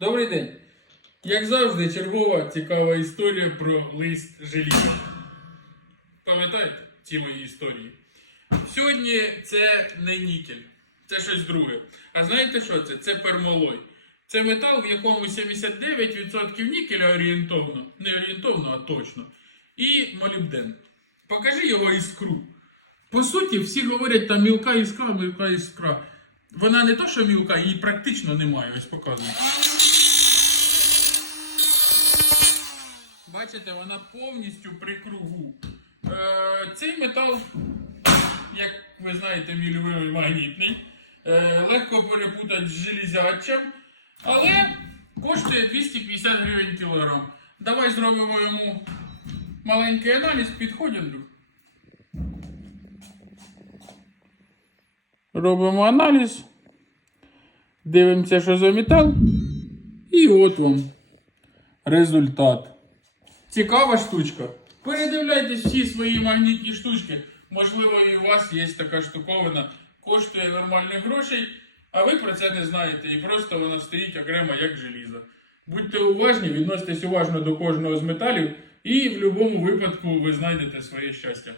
Добрий день. Як завжди, чергова цікава історія про лист желіза. Пам'ятаєте ці мої історії? Сьогодні це не нікель, це щось друге. А знаєте що це? Це пермолой. Це метал, в якому 79% нікеля орієнтовно, не орієнтовно, а точно. І молібден. Покажи його іскру. По суті, всі говорять, там мілка іскра, мілка іскра. Вона не то, що мілка, її практично немає. Ось показую. Бачите, вона повністю при кругу. Е, цей метал, як ви знаєте, мільйовий магнітний. Е, легко перепутати з железячим, але коштує 250 гривень кілограм. Давай зробимо йому маленький аналіз, підходимо. Робимо аналіз. Дивимося, що за метал. І от вам результат. Цікава штучка. Передивляйтесь всі свої магнітні штучки. Можливо, і у вас є така штуковина, коштує нормальних грошей, а ви про це не знаєте. І просто вона стоїть окремо як желізо. Будьте уважні, відноситесь уважно до кожного з металів, і в будь-якому випадку ви знайдете своє щастя.